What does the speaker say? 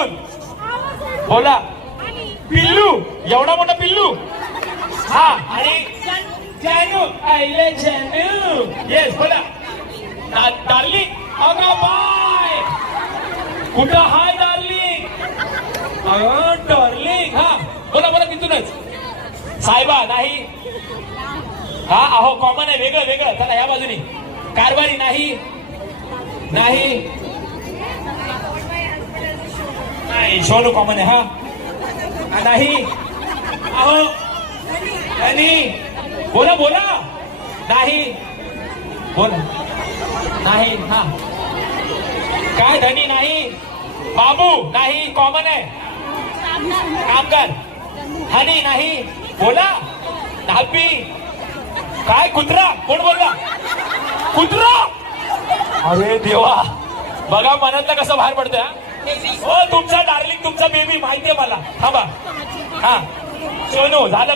मधून बोला. पिल्लू, एवढा मोठा पिल्लू. हा, आणि जानू, आईले जानू. येस, बोला. डार्लिंग, अगं बाय. कुठं हाय डार्लिंग? डार्लिंग. हा, बोला बोला तिथूनच. साहेबा नाही. हा, अहो कॉमन आहे, वेगळं वेगळं. चला या बाजूनी. कारभारी नाही. नाही नाही, सोनू कॉमन आहे. हा नाही. अहो नाही. बोला बोला. नाही बोला. नाही. हा, काय धनी नाही. बाबू नाही, कॉमन आहे. कामगार. हनी नाही. बोला. धापी. काय कुत्रा? कोण बोलला? कुत्रा. अरे देवा, बघा मनातलं कसं बाहेर पडतंय. हो, तुमचा डार्लिंग, तुमचा बेबी माहितीये मला. थांबा. हा, सोनू झालं.